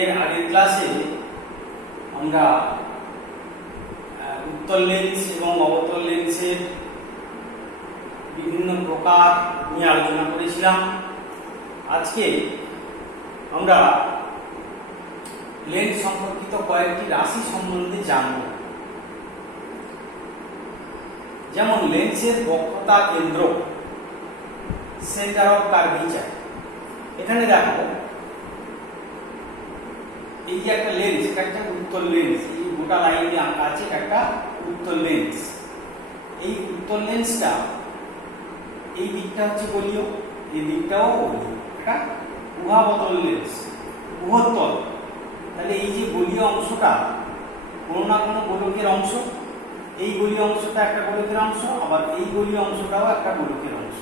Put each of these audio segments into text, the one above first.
এর আগের ক্লাসে আমরা উত্তল লেন্স এবং অবতল লেন্সের বিভিন্ন প্রকার নিয়ে আলোচনা করেছিলাম। আজকে আমরা লেন্স সম্পর্কিত কয়েকটি রাশি সম্বন্ধে জানব। যেমন লেন্সের বক্রতা কেন্দ্র, সেন্টার অফ কার্ভেচার। এখানে দেখো, এই যে একটা লেন্স, এটা একটা উত্তল লেন্স, এই গোটা লাইন দিয়ে আঁকা আছে, একটা উত্তল লেন্স। এই উত্তল লেন্সটা এই দিকটা হচ্ছে বলীয়, এই দিকটাও বলীয়, এটা উহাবতল লেন্স, উভতল। তাহলে এই যে বলীয় অংশটা কোনো না কোনো গোলকের অংশ, এই বলীয় অংশটা একটা গোলকের অংশ, আবার এই বলীয় অংশটাও একটা গোলকের অংশ।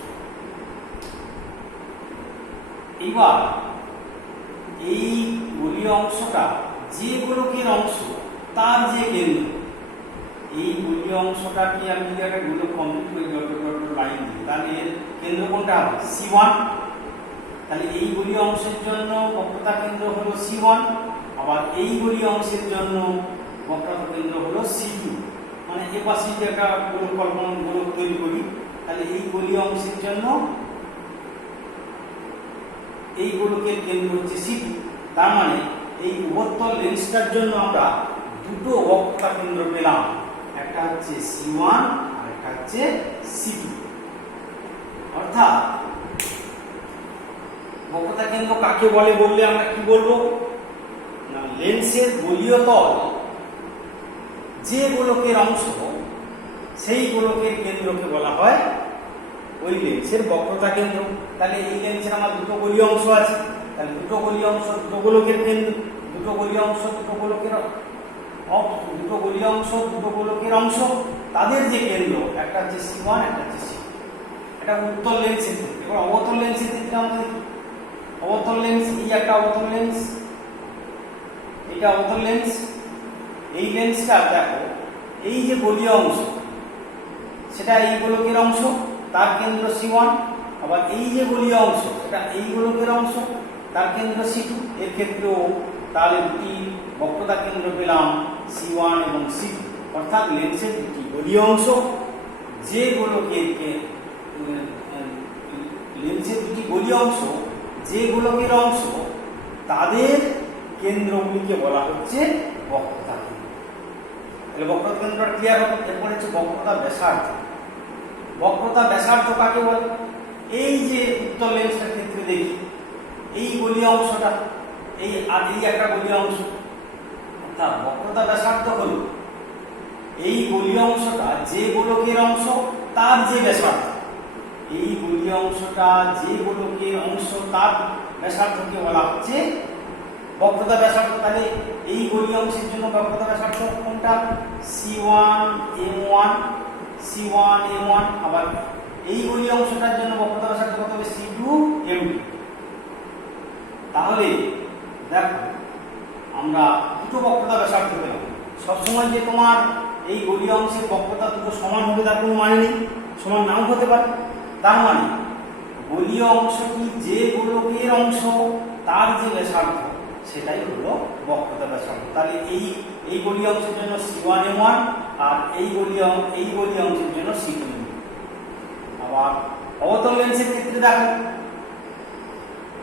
এইবার এই বলীয় অংশটা যে গোলকের অংশ তার যে কেন্দ্র, এই বলীয় অংশটাকে আমি যদি একটা গোলক কমপ্লিট করে লাইন দিই, তাহলে এর কেন্দ্র কোনটা হবে? C1। তাহলে এই বলীয় অংশের জন্য বক্রতা কেন্দ্র হলো C1, আবার এই বলীয় অংশের জন্য বক্রতা কেন্দ্র হলো C2। মানে এ পাশে যে একটা গোলক কল্পনা গোলক তৈরি করি, তাহলে এই বলীয় অংশের জন্য এই গোলকের কেন্দ্র হচ্ছে C2। তার মানে এই উভতল লেন্সটার জন্য আমরা দুটো বক্রতা কেন্দ্র পেলাম, একটা হচ্ছে C1 আর একটা হচ্ছে C2। অর্থাৎ বক্রতা কেন্দ্র কাকে বলে বললে আমরা কি বলবো না, লেন্সের বলীয় তল যে গোলকের অংশ সেই গোলকের কেন্দ্রকে বলা হয় ওই লেন্সের বক্রতা কেন্দ্র। তাহলে এই লেন্সের আমার দুটো বলীয় অংশ আছে, তাহলে দুটো বলীয় অংশ দুটো গোলকের কেন্দ্র, দুটো বলীয় অংশ দুটো গোলকের দুটো বলীয় অংশ দুটো গোলকের অংশ, তাদের যে কেন্দ্র একটা হচ্ছে C1 একটা হচ্ছে C2। এটা উত্তল লেন্সের ক্ষেত্রে। এবার অবতল লেন্সের ক্ষেত্রে আমাদের অবতল লেন্স, এই একটা অবতল লেন্স, এটা অবতল লেন্স। এই লেন্সটা দেখো, এই যে বলীয় অংশ সেটা এই গোলকের অংশ, তার কেন্দ্র C1, আবার এই যে বলীয় অংশ এটা এই গোলকের অংশ, তার কেন্দ্র C2। এর ক্ষেত্রেও তাহলে দুটি বক্রতা কেন্দ্র পেলাম C1 এবং C2। অর্থাৎ লেন্সের দুটি বলীয় অংশ যে গোলকের লেন্সের দুটি বলীয় অংশ যে গোলকের অংশ তাদের কেন্দ্রগুলিকে বলা হচ্ছে বক্রতা কেন্দ্র। তাহলে বক্রতা কেন্দ্রটা ক্লিয়ার হবে। এরপর হচ্ছে বক্রতা ব্যাসার্ধ। বক্রতা ব্যাসার্ধ কাকে বলে? এই যে উত্তল লেন্সটার ক্ষেত্রে দেখি, এই বলীয় অংশটা এই আর এই একটা বলীয় অংশ, অর্থাৎ বক্রতা ব্যাসার্ধ হলো এই বলীয় অংশটা যে গোলকের অংশ তার যে ব্যাসার্ধ, এই বলীয় অংশটা যে গোলকের অংশ তার ব্যাসার্ধকে বলা হচ্ছে বক্রতা ব্যাসার্ধ। তাহলে এই বলীয় অংশের জন্য বক্রতা ব্যাসার্ধ কোনটা? C1M1, C1M1। আবার এই বলীয় অংশটার জন্য বক্রতা ব্যাসার্ধ কত হবে? C2M2। তাহলে দেখো, আমরা দুটো বক্রতা ব্যাসার্ধ পেলাম। সবসময় যে তোমার এই বলীয় অংশের বক্রতা দুটো সমান হবে তার কোনো মানে নেই, সমান নাও হতে পারে। তার মানে বলীয় অংশটি যে গোলকের অংশ তার যে ব্যাসার্ধ সেটাই হলো বক্রতা ব্যাসার্ধ। তাহলে এই বলীয় অংশের জন্য C1M1 আর এই বলীয় অংশের জন্য C2M2। আবার অবতল লেন্সের ক্ষেত্রে দেখো,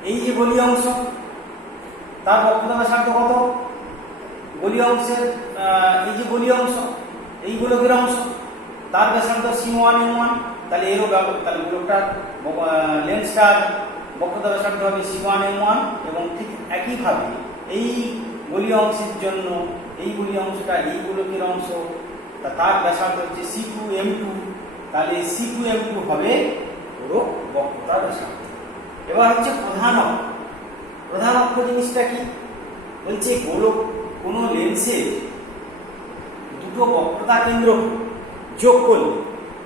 এই যে বলীয় অংশ তার বক্রতা ব্যাসার্ধ কত? বলীয় অংশের এই যে বলীয় অংশ এই গোলকের অংশ তার ব্যাসার্ধ C1M1। তাহলে এরও তাহলে গোলকটার লেন্সটার বক্রতা ব্যাসার্ধ হবে C1M1। এবং ঠিক একইভাবে এই বলীয় অংশের জন্য এই বলীয় অংশটা এই গোলকের অংশ, তার ব্যাসার্ধ হচ্ছে C2M2। তাহলে C2M2 হবে পুরো বক্রতা ব্যাসার্ধ। এবার হচ্ছে প্রধান অক্ষ। প্রধান অক্ষ জিনিসটা কি বলছে? গোলক কোনো লেন্সের দুটো বক্রতা কেন্দ্র যোগ করলে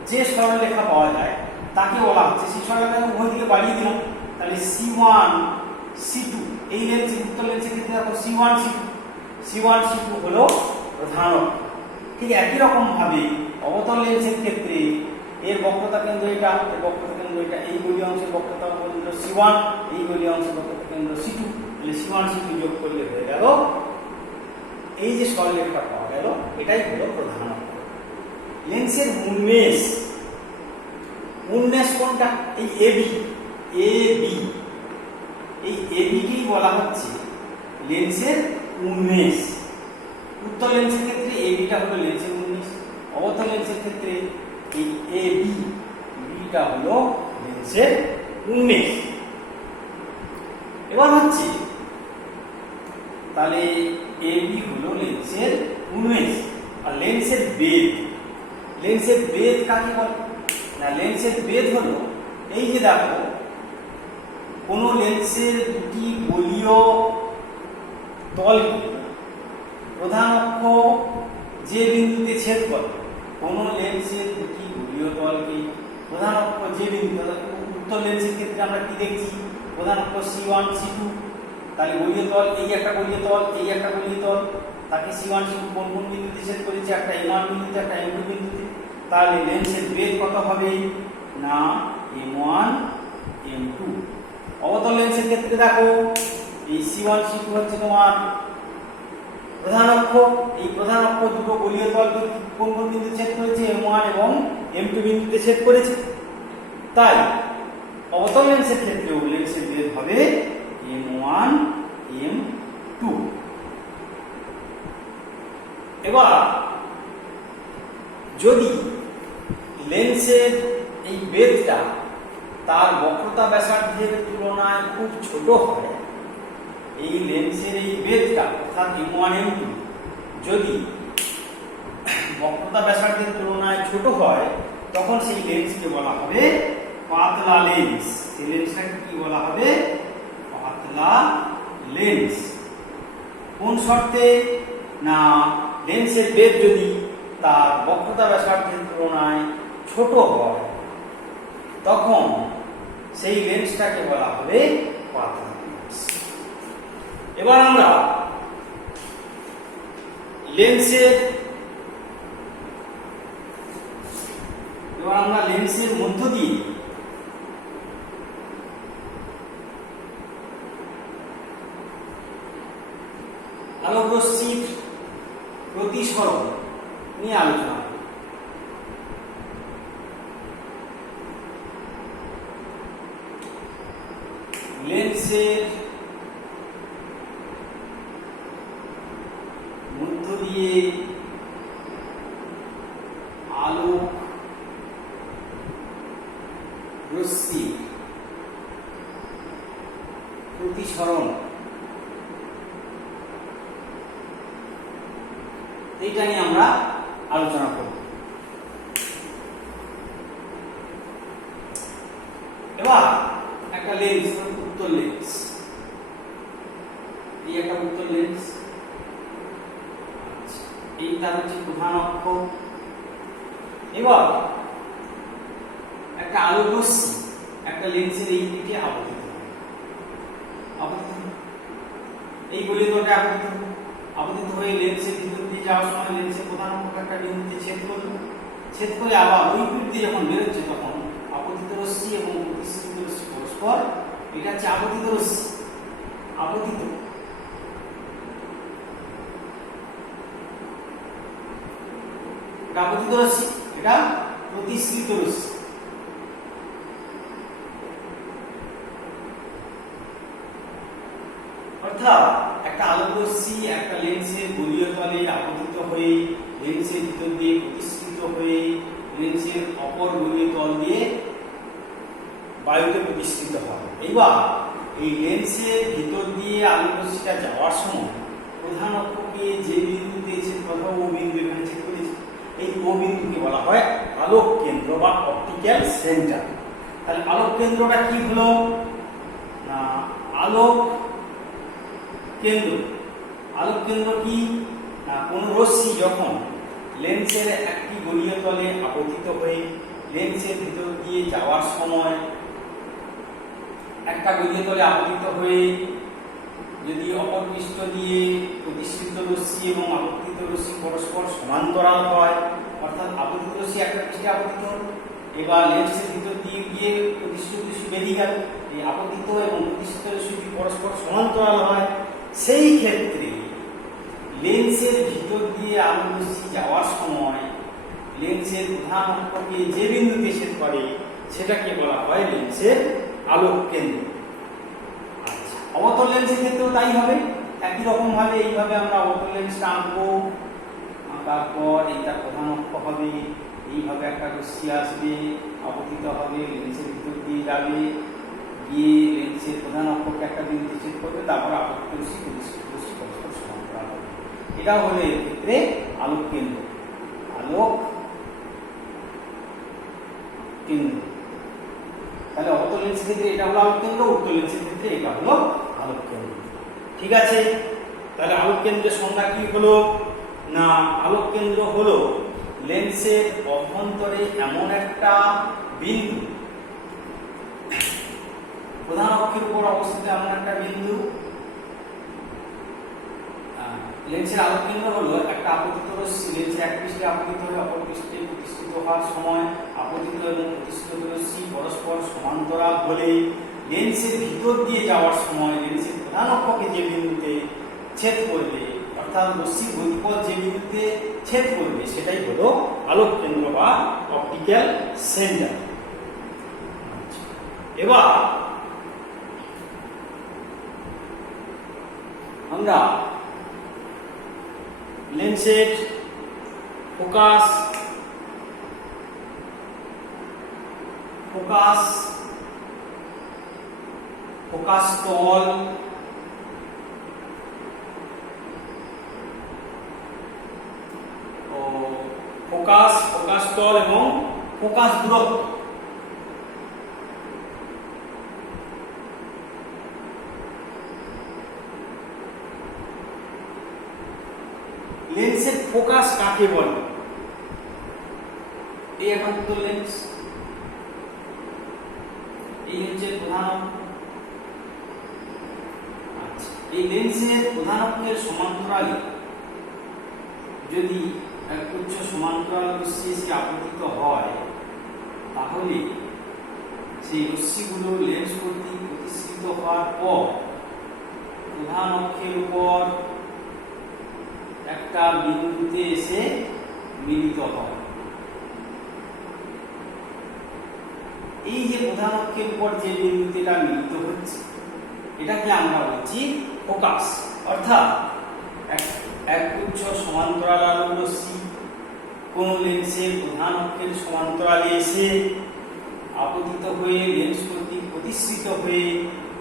যে সরলরেখা পাওয়া যায় তাকে বলা হচ্ছে, সেই সরলরেখা উভয় দিকে বাড়িয়ে দিলাম, তাহলে C1 C2। এই লেন্সের উত্তল লেন্সের ক্ষেত্রে দেখো C1 C2 হলো প্রধান অক্ষ। ঠিক একই রকম ভাবে অবতল লেন্সের ক্ষেত্রে এর বক্রতা কেন্দ্র এটা, এর বক্রতা কেন্দ্র এটা, এই বলীয় অংশের বক্রতা কেন্দ্র C1, এই বলীয় অংশের বক্রতা কেন্দ্র C2। তাহলে C1 C2 যোগ করলে হয়ে গেল এই যে সরলরেখাটা পাওয়া গেল, এটাই হলো প্রধান অক্ষ। লেন্সের উন্মেষ কোনটা? এই এবি এই কেই বলা হচ্ছে লেন্সের উন্মেষ। উত্তল লেন্সের ক্ষেত্রে এবিটা হলো লেন্সের উন্মেষ, অবতল লেন্সের ক্ষেত্রে এই বিটা হলো লেন্সের উন্মেষ। এবার হচ্ছে তাহলে এবি হলো লেন্সের উন্মেষ। আর লেন্সের বেধ কাকে বলে? না, লেন্সের বেধ হলো এই যে দেখো, কোন লেন্সের দুটি গোলীয় তলকে প্রধান অক্ষ যে বিন্দুতে ছেদ করে, কোন লেন্সের দুটি গোলীয় তলকে প্রধান অক্ষ যে বিন্দুতে, উত্তল লেন্সের ক্ষেত্রে আমরা কি দেখছি? প্রধান অক্ষ C1 C2, তাহলে গোলীয় তল এই একটা গোলীয় তল, এই একটা গোলীয় তল, তাকে C1 C2 কোন বিন্দুতে ছেদ করেছে? একটা M1 বিন্দুতে, একটা M2 বিন্দুতে। তাহলে লেন্সের বেধ কত হবে? না, M1 M2। অবতল লেন্সের ক্ষেত্রে দেখো এই C1 C2 হচ্ছে তোমার প্রধান অক্ষ, এই প্রধান অক্ষ দুটো গোলীয় তল কোন বিন্দুতে ছেদ করেছে? M1 এবং M2 বিন্দুতে ছেদ করেছে। তাই অবতল লেন্সের ক্ষেত্রেও লেন্সের বেধ হবে M1 M2। এবার যদি লেন্সের এই বেধটা তার বক্রতা ব্যাসার্ধের তুলনায় খুব ছোট হয়, এই লেন্সের এই বেধটা অর্থাৎ M1 M2 যদি বক্রতা ব্যাসার্ধের তুলনায় ছোট হয়, তখন সেই লেন্সকে বলা হবে পাতলা লেন্স। সেই লেন্সটাকে কি বলা হবে? পাতলা লেন্স। কোন শর্তে? না, লেন্সের বেধ যদি তার বক্রতা ব্যাসার্ধের তুলনায় ছোট হয়, তখন সেই লেন্সটাকে বলা হবে পাতলা লেন্স। এবার আমরা লেন্সের মধ্য দিয়ে আলোকরশ্মির প্রতিসরণ নিয়ে আলোচনা করব। লেন্সের মধ্য দিয়ে আলোক রশ্মি প্রতিসরণ, এইটা নিয়ে আমরা আলোচনা করব। এবার একটা লেন্স, উত্তল লেন্স, এই একটা উত্তল লেন্স, এই তার হচ্ছে প্রধান অক্ষ। এবার একটা আলোক রশ্মি একটা লেন্সের এই দিকে আপতিত, এই গোলীয় তলটা আপতিত হয়ে লেন্সের ভিতর দিয়ে যাওয়ার সময় লেন্সের প্রধান অক্ষ একটা বিন্দুতে ছেদ করলো, ছেদ করে আবার ওই পিঠ দিয়ে যখন বেরোচ্ছে, তখন আপতিত রশ্মি এবং প্রতিসৃত রশ্মি পরস্পর, এটা হচ্ছে আপতিত রশ্মি, আপতিত আপতিত রশ্মি, এটা প্রতিসৃত রশ্মি। অর্থাৎ একটা আলোক রশ্মি একটা লেন্সের গোলীয় তলে আপতিত হয়ে লেন্সের ভিতর দিয়ে প্রতিসৃত হয়ে লেন্সের অপর গোলীয় তল দিয়ে বায়ুতে প্রতিসৃত হয়। এবার এই লেন্সের ভিতর দিয়ে আলোক রশ্মিটা যাওয়ার সময় প্রধান অক্ষকে যে বিন্দুতে ছেদ কথা, ও বিন্দু এখানে ছেদ করেছে, এই ও বিন্দুকে বলা হয় আলোক কেন্দ্র বা অপটিক্যাল সেন্টার। তাহলে আলোক কেন্দ্রটা কি হলো? না, আলোক কেন্দ্র কি? না, কোন রশ্মি যখন লেন্সের একটি গোলীয় তলে আপতিত হয়ে লেন্সের ভিতর দিয়ে যাওয়ার সময়, একটা গোলীয় তলে আপতিত হয়ে যদি অপর পৃষ্ঠ দিয়ে প্রতিসৃত রশ্মি এবং আপতিত রশ্মি পরস্পর সমান্তরাল হয়, অর্থাৎ আপতিত রশ্মি একটা পৃষ্ঠে আপতিত হল, এবার লেন্সের ভিতর দিয়ে গিয়ে দিয়ে প্রতিষ্ঠিত রশ্মি বেরিয়ে গেল। এই আপতিত এবং প্রতিষ্ঠিত রশ্মি যদি পরস্পর সমান্তরাল হয় সেই ক্ষেত্রে লেন্সের ভিতর দিয়ে আলোক রশ্মি যাওয়ার সময় লেন্সের প্রধান অক্ষকে যে বিন্দুতে ছেদ করে সেটাকে বলা হয় লেন্সের আলোক কেন্দ্র। আচ্ছা, অবতল লেন্সের ক্ষেত্রেও তাই হবে। একই রকম ভাবে এইভাবে আমরা অবতল লেন্সটা আঁকবো, আঁকার পর এইটা প্রধান অক্ষ হবে, এইভাবে একটা রশ্মি আসবে, আপতিত হবে, লেন্সের ভিতর দিয়ে যাবে, গিয়ে লেন্সের প্রধান অক্ষকে একটা বিন্দুতে ছেদ করবে, তারপর আপতিত রশ্মি প্রতিষ্ঠিত রশ্মি পরস্পর সমান্তরাল হবে। এটা হলো এর ক্ষেত্রে আলোক কেন্দ্র। আলোক কেন্দ্র তাহলে অবতল লেন্সের ক্ষেত্রে এটা হলো আলোক কেন্দ্র, উত্তল লেন্সের ক্ষেত্রে এটা হলো আলোক কেন্দ্র। ঠিক আছে, তাহলে আলোক কেন্দ্রের সংজ্ঞা কি হলো না, আলোক কেন্দ্র হলো লেন্সের অভ্যন্তরে এমন একটা বিন্দু, প্রধান অক্ষের উপর অবস্থিত এমন একটা বিন্দু। লেন্সের আলোক কেন্দ্র হলো একটা আপতিত রশ্মি লেন্সের এক পৃষ্ঠে আপতিত হয়ে অপর পৃষ্ঠে প্রতিষ্ঠিত হওয়ার সময় আপতিত এবং প্রতিষ্ঠিত রশ্মি পরস্পর সমান্তরাল হলে লেন্সের ভিতর দিয়ে যাওয়ার সময় লেন্সের প্রধান অক্ষকে যে বিন্দুতে ছেদ করবে, অর্থাৎ রশ্মির গতিপথ যে বিন্দুতে ছেদ করবে সেটাই হলো আলোক কেন্দ্র বা অপটিক্যাল সেন্টার। এবার আমরা লেন্সের ফোকাস তল, ফোকাস তল এবং ফোকাস দূরত্ব লেন্সের ফোকাস কাকে বলে? এই এখন তো লেন্স, এই লেন্সের প্রধান অক্ষ। আচ্ছা, এই লেন্সের প্রধান অক্ষের সমান্তরালে যদি একগুচ্ছ সমান্তরাল রশ্মি এসে আপতিত হয় তাহলে সেই রশ্মিগুলো লেন্স কর্তৃক প্রতিষ্ঠিত হওয়ার পর প্রধান অক্ষের উপর একটা বিন্দুতে এসে মিলিত হয়। এই যে প্রধান অক্ষের উপর যে বিন্দুতে এটা মিলিত হচ্ছে এটাকে আমরা বলছি ফোকাস। অর্থাৎ একগুচ্ছ সমান্তরাল আলোক রশ্মি কোন লেন্সের প্রধান অক্ষের সমান্তরালে এসে আপতিত হয়ে লেন্স কর্তৃক প্রতিষ্ঠিত হয়ে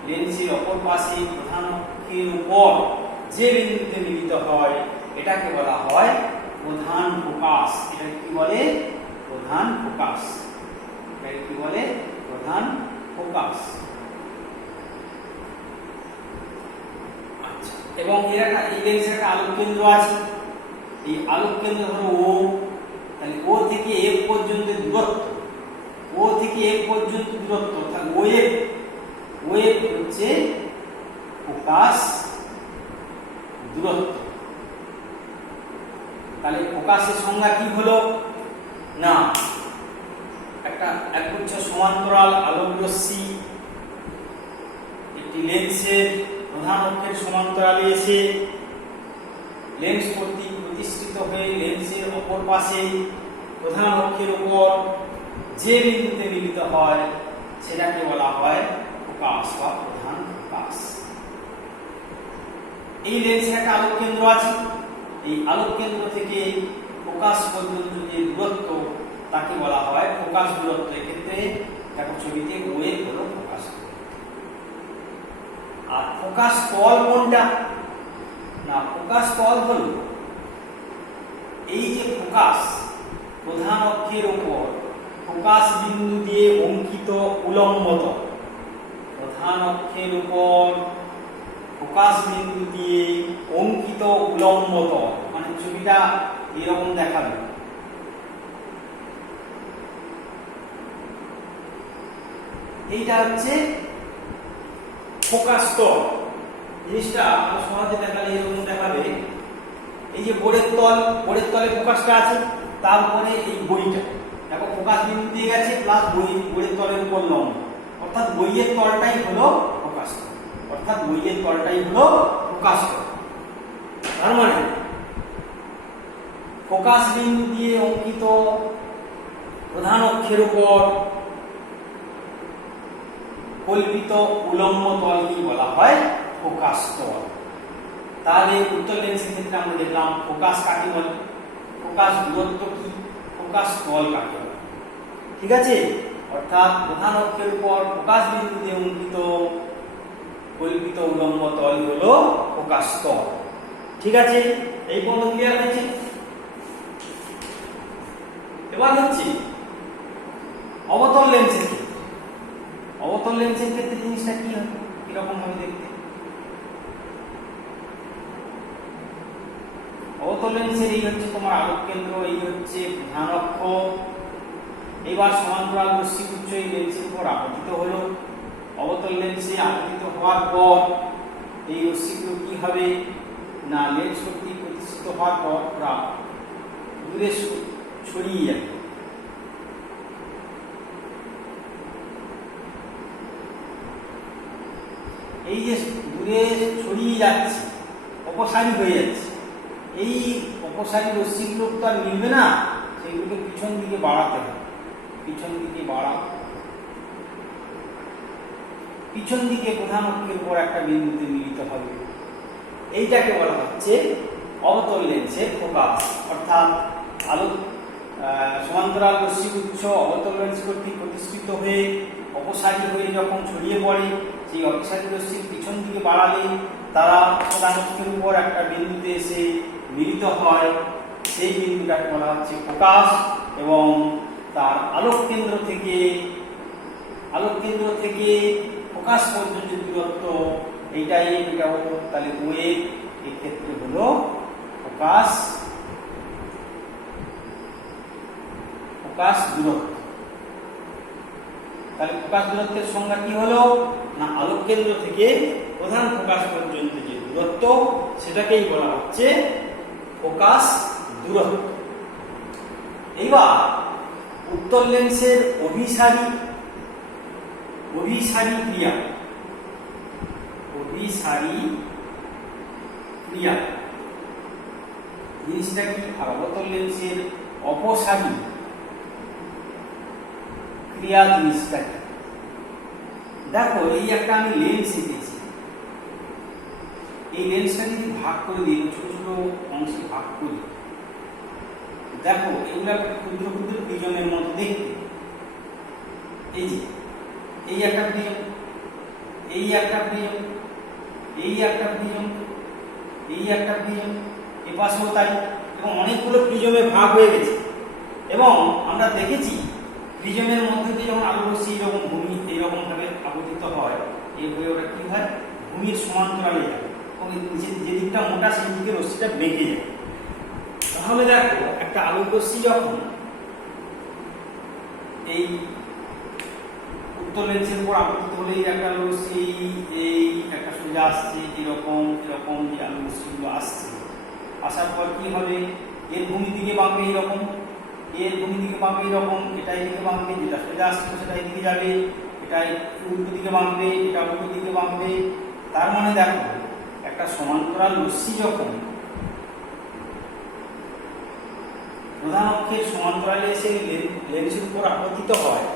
লেন্সের অপর পাশে প্রধান অক্ষের উপর যে বিন্দুতে মিলিত হয় এটাকে বলা হয় প্রধান ফোকাস। এটাকে কি বলে? প্রধান ফোকাস। এটাকে কি বলে? প্রধান ফোকাস। আচ্ছা, এবং এই লেন্সের একটা আলোক কেন্দ্র আছে। এই আলোক কেন্দ্র হলো ও। তাহলে ও থেকে এফ পর্যন্ত দূরত্ব, ও থেকে এফ পর্যন্ত দূরত্ব, তাহলে ওএফ হচ্ছে ফোকাস দূরত্ব। তাহলে ফোকাসের সংজ্ঞা কি হলো না, একটা একগুচ্ছ সমান্তরাল আলোক রশ্মি একটি লেন্সের প্রধান অক্ষের সমান্তরালে এসে লেন্স কর্তৃক প্রতিষ্ঠিত হয়ে লেন্সের অপর পাশে প্রধান অক্ষের উপর যে বিন্দুতে মিলিত হয় সেটাকে বলা হয় ফোকাস বা প্রধান ফোকাস। এই লেন্সের একটা আলোক কেন্দ্র আছে। এই আলোক কেন্দ্র থেকে ফোকাস পর্যন্ত যে দূরত্ব তাকে বলা হয় ফোকাস দূরত্ব। এক্ষেত্রে দেখো ছবিতে ওএফ হলো ফোকাস। আর ফোকাস তল কোনটা না, ফোকাস তল হলো এই যে ফোকাস প্রধান অক্ষের উপর ফোকাস বিন্দু দিয়ে অঙ্কিত উলম্ব তল, প্রধান অক্ষের উপর ফোকাস বিন্দু দিয়ে অঙ্কিত উলম্ব তল, মানে ছবিটা এরকম দেখাবে। এইটা হচ্ছে ফোকাস তল। জিনিসটা সহজে দেখালে এরকম দেখাবে। এই যে বোর্ডের তল, বোর্ডের তলে ফোকাসটা আছে, তারপরে এই বইটা দেখো ফোকাস বিন্দু দিয়ে গেছে প্লাস বইয়ের তলের উপর লম্ব, অর্থাৎ বইয়ের তলটাই হলো ফোকাস, অর্থাৎ বইয়ের তলটাই হলো ফোকাস। তার মানে ফোকাস বিন্দু দিয়ে অঙ্কিত প্রধান অক্ষের উপর কল্পিত উলম্ব তলকে বলা হয় ফোকাস তল। তাহলে উত্তর লেন্সের ক্ষেত্রে আমরা দেখলাম ফোকাস কাকে বলে, ফোকাস দূরত্ব কি, ফোকাস তল কাকে বলে। ঠিক আছে, অর্থাৎ প্রধান অক্ষের উপর ফোকাস বিন্দু দিয়ে অঙ্কিত কল্পিত উলম্ব তল হলো ফোকাস তল। ঠিক আছে, এই পর্যন্ত ক্লিয়ার হয়েছে। এবার হচ্ছে অবতল লেন্সের ক্ষেত্রে। অবতল লেন্সের ক্ষেত্রে জিনিসটা কি হবে, কিরকম ভাবে দেখতে? অবতল লেন্সের এই হচ্ছে তোমার আলোক কেন্দ্র, এই হচ্ছে প্রধান অক্ষ। এবার সমান্তরাল রশ্মিগুচ্ছ এই লেন্সের উপর আপতিত হলো। অবতল লেন্সে আপতিত হওয়ার পর এই রশ্মিগুলো কি হবে না, লেন্স কর্তৃক প্রতিষ্ঠিত হওয়ার পর ওরা দূরে ছড়িয়ে যাবে। এই যে দূরে ছড়িয়ে যাচ্ছে, অপসারী হয়ে যাচ্ছে, এই অপসারী রশ্মিগুলো তো আর মিলবে না, সেইগুলোকে পিছন দিকে বাড়াতে হবে। পিছন দিকে বাড়া, পিছন দিকে প্রধান অক্ষের উপর একটা বিন্দুতে মিলিত হবে। এইটাকে বলা হচ্ছে অবতল লেন্সের ফোকাস। অর্থাৎ আলো সমান্তরাল রশ্মিগুচ্ছ অবতল লেন্স কর্তৃক প্রতিষ্ঠিত হয়ে অপসারী হয়ে যখন ছড়িয়ে পড়ে, সেই অপসারী রশ্মির পিছন দিকে বাড়ালে তারা প্রধান অক্ষের উপর একটা বিন্দুতে এসে মিলিত হয়। সেই বিন্দুটাকে বলা হচ্ছে ফোকাস। এবং তার আলোক কেন্দ্র থেকে ফোকাস পর্যন্ত দূরত্ব এইটাই, এটা হলো তাহলে ওয়েভ, এই ক্ষেত্রে হলো ফোকাস দূরত্ব। তাহলে ফোকাস দূরত্বের সংজ্ঞা কি হলো না, আলোক কেন্দ্র থেকে প্রধান ফোকাস পর্যন্ত যে দূরত্ব সেটাকেই বলা হচ্ছে ফোকাস দূরত্ব। এইবার উত্তল লেন্সের অভিসারী ক্রিয়া, জিনিসটা কি, আর অবতল লেন্সের অপসারী ক্রিয়া জিনিসটা কি? দেখো, এই একটা আমি লেন্স এঁকেছি, এই লেন্সটা যদি ভাগ করে দিই, ছোট ছোট অংশে ভাগ করি, দেখো এগুলো ক্ষুদ্র ক্ষুদ্র প্রিজমের মতো দেখতে। এই যে এই একটা প্রিজম, এই একটা প্রিজম, এই একটা প্রিজম, এই একটা প্রিজম, এ পাশেও তাই, এবং অনেকগুলো প্রিজমে ভাগ হয়ে গেছে। এবং আমরা দেখেছি প্রিজমের মধ্যে দিয়ে যখন আলো রশ্মি এরকম ভূমি এইরকম ভাবে আপতিত হয়, এই হয়ে ওটা কি হয়, ভূমির সমান্তরালে যায় এবং যে দিকটা মোটা সেই দিকে রশ্মিটা বেঁকে যায়। তাহলে দেখো, একটা আলোক রশ্মি যখন এই উত্তল লেন্সের উপর আপতিত হলে এই একটা আলোক রশ্মি এই একটা সোজা আসছে, এরকম এরকম যে আলোক রশ্মিগুলো আসছে, আসার পর কি হবে, এর ভূমি দিকে বাঁকবে এইরকম, এর ভূমি দিকে বাঁকবে এরকম, এটা এইদিকে বাঁকবে, যেটা সোজা আসছে সেটা এইদিকে যাবে, এটা উল্টো দিকে বাঁকবে, এটা উল্টো দিকে বাঁকবে। তার মানে দেখো, একটা সমান্তরাল রশ্মি যখন প্রধান অক্ষের সমান্তরালে এসে লেন্সের উপর আপতিত হয়,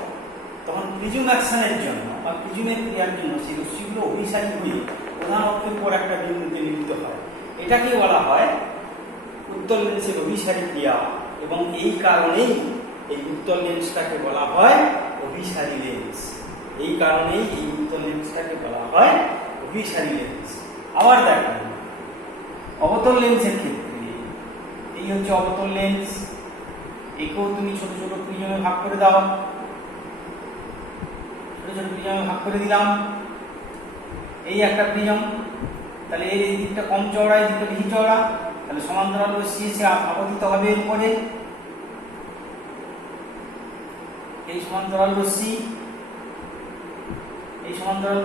তখন প্রিজম অ্যাকশনের জন্য বা প্রিজমের ক্রিয়ার জন্য সেই রশ্মিগুলো অভিসারী হয়ে প্রধান অক্ষের উপর একটা বিন্দুতে মিলিত হয়। এটাকে বলা হয় উত্তল লেন্সের অভিসারী ক্রিয়া। এবং এই কারণেই এই উত্তল লেন্সটাকে বলা হয় অভিসারী লেন্স। এই কারণেই এই উত্তল লেন্সটাকে বলা হয় অভিসারী লেন্স। আবার দেখো, অবতল লেন্সের ক্ষেত্রে এই হচ্ছে অবতল লেন্স, একেও তুমি ছোট ছোট প্রিজমে ভাগ করে দাও, ছোট ছোট প্রিজমে ভাগ করে দিলাম। এই একটা প্রিজম, তাহলে এর এই দিকটা কম চওড়া, এই দিকটা বেশি চওড়া, তাহলে সমান্তরাল রশ্মি এসে আপতিত হবে এর উপরে। এই সমান্তরাল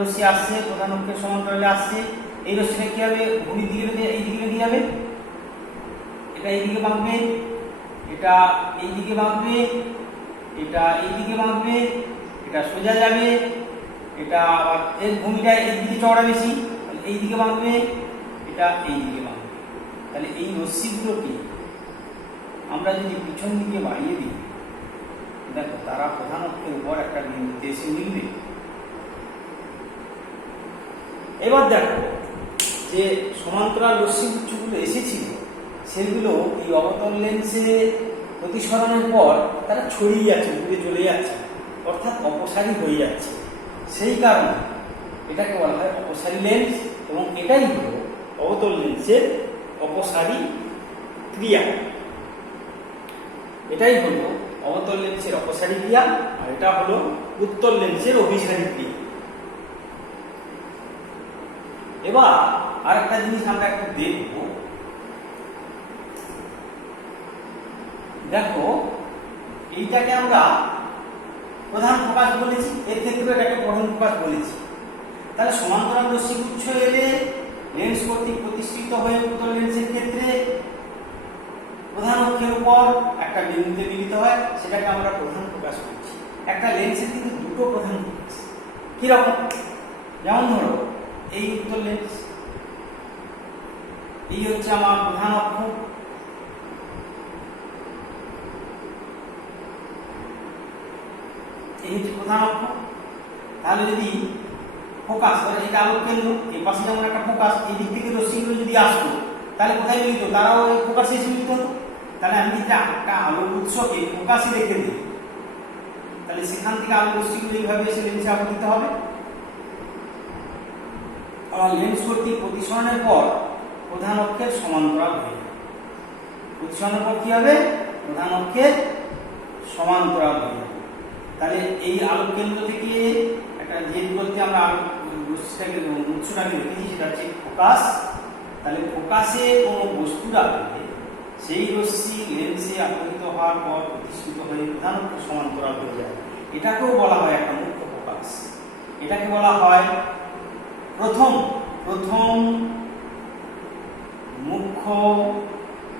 রশ্মি আসছে প্রধান অক্ষের সমান্তরালে আসছে, এই রশ্মিটা কি হবে, ভূমির দিকে এই দিকে লেগে যাবে, এটা এইদিকে বাঁকবে, এটা এইদিকে বাঁকবে, এটা এইদিকে বাঁকবে, এটা সোজা যাবে, এটা আবার এর ভূমিটা এইদিকে চওড়া বেশি, তাহলে এইদিকে বাঁকবে, এটা এইদিকে বাঁকবে। তাহলে এই রশ্মিগুলোকে আমরা যদি পিছন দিকে বাড়িয়ে দিই, দেখো তারা প্রধান অক্ষের উপর একটা বিন্দুতে এসে মিলবে। এবার দেখো যে সমান্তরাল রশ্মিগুচ্ছগুলো এসেছিল সেগুলো এই অবতল লেন্সে প্রতিসরণের পর তারা ছড়িয়ে যাচ্ছে, দূরে চলে যাচ্ছে, অর্থাৎ অপসারী হয়ে যাচ্ছে। সেই কারণে এটাকে বলা হয় অপসারী লেন্স, এবং এটাই হলো অবতল লেন্সের অপসারী ক্রিয়া। এটাই হলো অবতল লেন্সের অপসারী ক্রিয়া, আর এটা হলো উত্তল লেন্সের অভিসারী ক্রিয়া। এবার আরেকটা জিনিস আমরা একটু দেখব। দেখো এইটাকে আমরা প্রধান ফোকাস বলেছি, এর ক্ষেত্রে এটাকে প্রধান ফোকাস বলেছি। তাহলে সমান্তরাল রশ্মিগুচ্ছ এলে লেন্স কর্তৃক প্রতিষ্ঠিত হয়ে উত্তল লেন্সের ক্ষেত্রে প্রধান অক্ষের উপর একটা বিন্দুতে মিলিত হয়, সেটাকে আমরা প্রধান ফোকাস করছি। একটা লেন্সের কিন্তু দুটো প্রধান ফোকাস। কিরকম? যেমন ধরো এই উত্তল লেন্স, এই হচ্ছে আমার প্রধান অক্ষ, এই হচ্ছে প্রধান অক্ষ। তাহলে যদি ফোকাস ধরো এটা আলোক কেন্দ্র, এই পাশে যেমন একটা ফোকাস, এই দিক থেকে রশ্মিগুলো যদি আসতো তাহলে কোথায় মিলিত? তারাও এই ফোকাসে এসে মিলিত হতো। তাহলে আমি যদি একটা আলোক উৎসকে ফোকাসে রেখে দিই, তাহলে সেখান থেকে আলোক রশ্মিগুলো এইভাবে এসে লেন্সে আপতিত হবে। আর লেন্স কর্তৃক প্রতিসরণের পর প্রধান অক্ষের সমান্তরাল হয়ে যাবে। প্রতিসরণের পর কি হবে? প্রধান অক্ষের সমান্তরাল হয়ে যাবে। তাহলে এই আলোক কেন্দ্র থেকে একটা যে দূরত্বে আমরা আলোক উৎসটাকে রেখেছি সেটা হচ্ছে ফোকাস। তাহলে ফোকাসে কোনো বস্তু রাখলে সেই রশ্মি লেন্সে আপতিত হওয়ার পর প্রতিষ্ঠিত হয়ে প্রধান অক্ষের সমান্তরাল হয়ে যায়। এটাকেও বলা হয় একটা মুখ্য ফোকাস। এটাকে বলা হয় প্রথম মুখ্য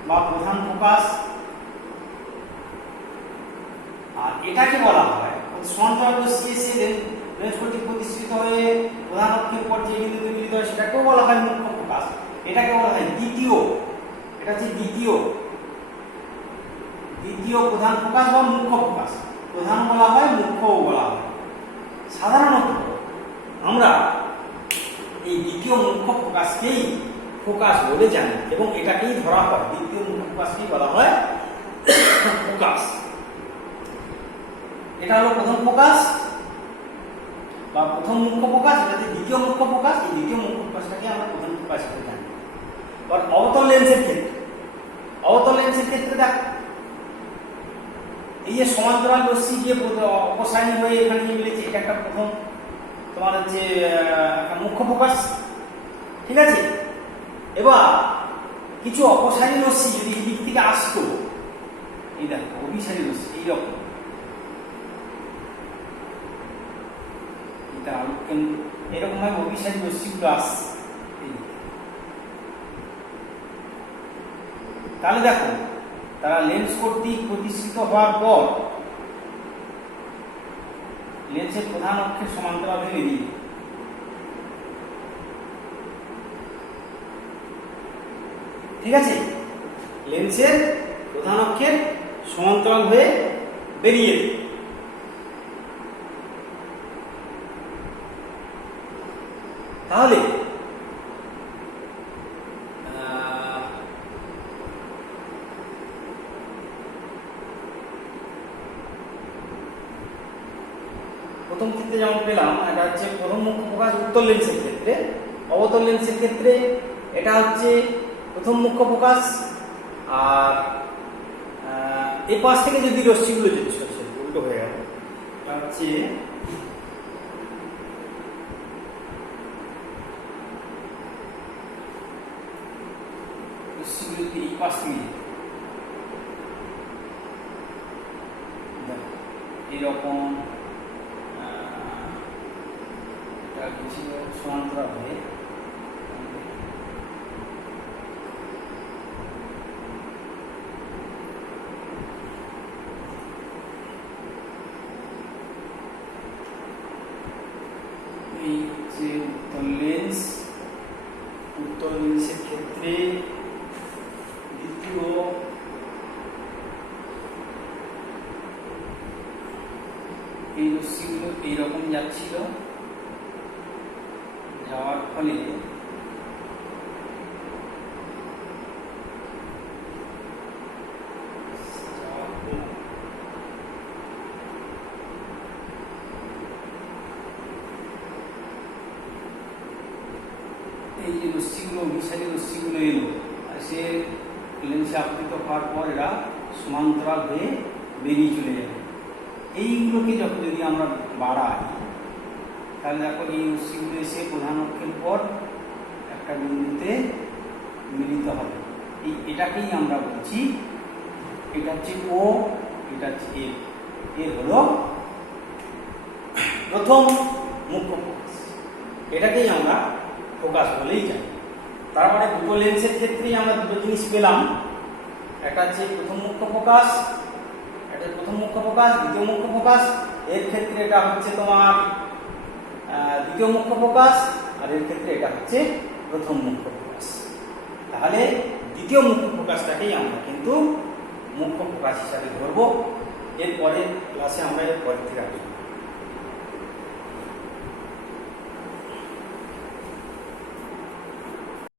বা প্রধান ফোকাস। আর এটাকে বলা হয় সমান্তরাল রশ্মি এসে লেন্স কর্তৃক প্রতিষ্ঠিত হয়ে প্রধান অক্ষের উপর যে বিন্দুতে মিলিত হয় সেটাকেও বলা হয় মুখ্য ফোকাস। এটাকে বলা হয় দ্বিতীয়, এটা হচ্ছে দ্বিতীয় প্রধান ফোকাস বা মুখ্য ফোকাস। প্রধান বলা হয়, মুখ্যও বলা হয়। সাধারণত আমরা এই দ্বিতীয় মুখ্য ফোকাসকেই ফোকাস বলে জানি এবং এটাকেই ধরা হয়, দ্বিতীয় মুখ্য ফোকাসকেই বলা হয় ফোকাস। এটা হলো প্রথম ফোকাস বা প্রথম মুখ্য ফোকাস, এটাতে দ্বিতীয় মুখ্য ফোকাস। এই দ্বিতীয় মুখ্য ফোকাসটাকে আমরা প্রথম ফোকাস বলে জানি। আর অবতল লেন্সের ক্ষেত্রে দেখ এই যে সমান্তরাল রশ্মি যে অপসারী হয়ে এখানে মিলেছে, এটা একটা প্রথম তোমার হচ্ছে একটা মুখ্য ফোকাস, ঠিক আছে। এবার কিছু অপসারী রশ্মি যদি এই দিক থেকে আসতো, এই দেখো অভিসারী রশ্মি এইরকম, এটা এরকম ভাবে অভিসারী রশ্মিগুলো আসছে, তাহলে দেখো তারা লেন্স কর্তৃক প্রতিষ্ঠিত হওয়ার পর লেন্সের প্রধান অক্ষের সমান্তরাল হয়ে বেরিয়ে, ঠিক আছে, লেন্সের প্রধান অক্ষের সমান্তরাল হয়ে বেরিয়ে। তাহলে প্রথম ক্ষেত্রে যেমন পেলাম, এটা হচ্ছে প্রথম মুখ্য ফোকাস উত্তল লেন্সের ক্ষেত্রে। অবতল লেন্সের ক্ষেত্রে এটা হচ্ছে প্রথম মুখ্য ফোকাস। আর এই পাশ থেকে যদি রশ্মিগুলো যদি উল্টো হয়ে গেল, এটা হচ্ছে রশ্মিগুলো যদি এই পাশ থেকে এরকম কিছু সমান্তরাল হয়ে হচ্ছে উত্তর লেন্সের ক্ষেত্রে দ্বিতীয় এই রশ্মিগুলো এইরকম যাচ্ছিল, যাওয়ার ফলে এই যে রশ্মিগুলো অভিসারী রশ্মিগুলো এলো, আর সে লেন্সে আপতিত হওয়ার পর এরা সমান্তরাল হয়ে বেরিয়ে চলে যাবে। এইগুলোকে যখন যদি আমরা বাড়াই তাহলে দেখো এই রশ্মিগুলো এসে প্রধান অক্ষের পর একটা বিন্দুতে মিলিত হবে। এটাকেই আমরা বলছি, এটা হচ্ছে ও, এটা হচ্ছে এ হলো প্রথম মুখ্য ফোকাস। এটাকেই আমরা ফোকাস বলেই জানি। তারপরে দুটো লেন্সের ক্ষেত্রেই আমরা দুটো জিনিস পেলাম, একটা হচ্ছে প্রথম মুখ্য ফোকাস, এটা প্রথম মুখ্য ফোকাস, দ্বিতীয় মুখ্য ফোকাস। এর ক্ষেত্রে এটা হচ্ছে তোমার দ্বিতীয় মুখ্য ফোকাস, আর এর ক্ষেত্রে এটা হচ্ছে প্রথম মুখ্য ফোকাস। তাহলে দ্বিতীয় মুখ্য ফোকাসটাকেই আমরা কিন্তু মুখ্য ফোকাস হিসাবে ধরবো। এরপরের ক্লাসে আমরা এর পরের থেকে আলোচনা করব।